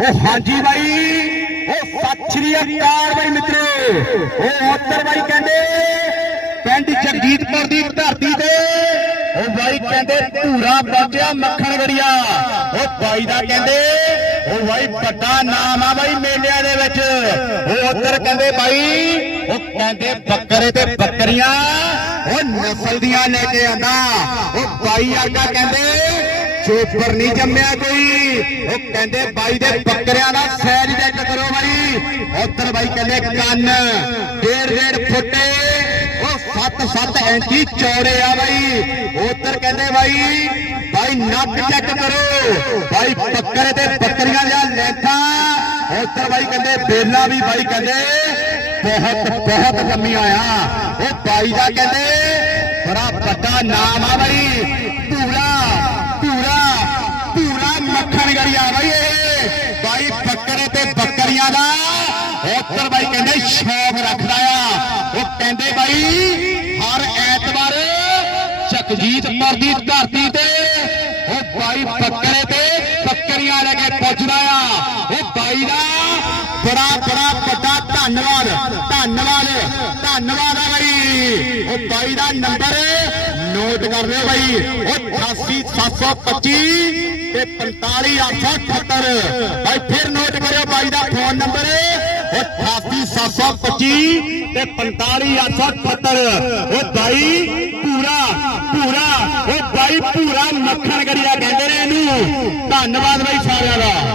ਉਹ ਹਾਂਜੀ ਬਾਈ। ਉਹ ਸਤਿ ਸ਼੍ਰੀ ਅਕਾਲ ਬਾਈ ਮਿੱਤਰੋ। ਉਹ ਉੱਤਰ ਬਾਈ ਕਹਿੰਦੇ, ਪਿੰਡ ਜਗਜੀਤਪੁਰ ਦੀ ਧਰਤੀ ਤੇ। ਉਹ ਬਾਈ ਕਹਿੰਦੇ, ਧੂਰਾ ਪਹੁੰਚਿਆ ਮੱਖਣ ਗੜੀਆ ਉਹ ਬਾਈ ਦਾ ਕਹਿੰਦੇ ਉਹ ਬਾਈ ਵੱਡਾ ਨਾਮ ਆ ਬਾਈ ਮੇਲਿਆਂ ਦੇ ਵਿੱਚ। ਉਹ ਉੱਤਰ ਕਹਿੰਦੇ ਬਾਈ ਉਹ ਕਹਿੰਦੇ ਬੱਕਰੇ ਤੇ ਬੱਕਰੀਆਂ। ਉਹ ਨਸਲ ਦੀਆਂ ਲੈ ਕੇ ਆਂਦਾ ਉਹ ਬਾਈ ਵਰਗਾ ਕਹਿੰਦੇ ਚੋਪਰ ਨਹੀਂ ਜੰਮਿਆ ਕੋਈ। ਉਹ ਕਹਿੰਦੇ ਬਾਈ ਦੇ ਬੱਕਰਿਆਂ ਦਾ ਸੈਰ ਚੈੱਕ ਕਰੋ ਬਾਈ। ਉੱਧਰ ਬਾਈ ਕਹਿੰਦੇ ਕੰਨ, ਡੇਢ ਡੇਢ ਫੁੱਟ। ਉਹ 7-7 ਇੰਚੀ ਚੌੜੇ ਆ ਬਾਈ। ਉੱਧਰ ਕਹਿੰਦੇ ਬਾਈ ਬਾਈ ਨੱਕ ਚੈੱਕ ਕਰੋ। ਬਾਈ ਬੱਕਰੇ ਤੇ ਬੱਕਰੀਆਂ ਦਾ ਲੈਂਥਾ। ਉੱਧਰ ਬਾਈ ਕਹਿੰਦੇ ਬੇਲਾ ਵੀ ਬਾਈ ਕਹਿੰਦੇ ਬਹੁਤ ਬਹੁਤ ਲੰਮੀਆਂ ਆ। ਉਹ ਬਾਈ ਦਾ ਕਹਿੰਦੇ ਬੜਾ ਵੱਡਾ ਨਾਮ ਆ ਬਾਈ ਪੂਰਾ ਪੂਰਾ ਪੂਰਾ ਮੱਖਣ ਗੜੀਆ ਬਾਈ ਇਹ ਬਾਈ ਬੱਕਰੇ ਤੇ ਬੱਕਰੀਆਂ ਦਾ। ਉੱਤਰ ਬਾਈ ਕਹਿੰਦੇ ਸ਼ੌਕ ਰੱਖਦਾ ਆ। ਉਹ ਕਹਿੰਦੇ ਬਾਈ, ਹਰ ਐਤਵਾਰ ਜਗਜੀਤਪੁਰ ਦੀ ਧਰਤੀ ਤੇ ਉਹ ਬਾਈ ਬੱਕਰੇ ਤੇ ਬੱਕਰੀਆਂ ਲੈ ਕੇ ਪਹੁੰਚਦਾ ਆ। ਉਹ ਬਾਈ ਦਾ ਬੜਾ ਬੜਾ, ਵੱਡਾ ਧੰਨਵਾਦ ਧੰਨਵਾਦ ਧੰਨਵਾਦ ਆ ਬਾਈ। ਉਹ ਬਾਈ ਦਾ ਨੰਬਰ ਨੋਟ ਕਰ ਲਿਓ ਬਾਈ। ਉਹ 88725 ਤੇ 45878 ਬਾਈ ਫਿਰ ਬਾਈ ਦਾ ਫੋਨ ਨੰਬਰ ਉਹ 88725 ਤੇ 45878 ਉਹ ਬਾਈ ਪੂਰਾ ਪੂਰਾ ਉਹ ਬਾਈ ਪੂਰਾ ਮੱਖਣ ਗੜੀਆ ਕਹਿੰਦੇ ਨੇ ਇਹਨੂੰ। ਧੰਨਵਾਦ ਬਾਈ ਸਾਰਿਆਂ ਦਾ।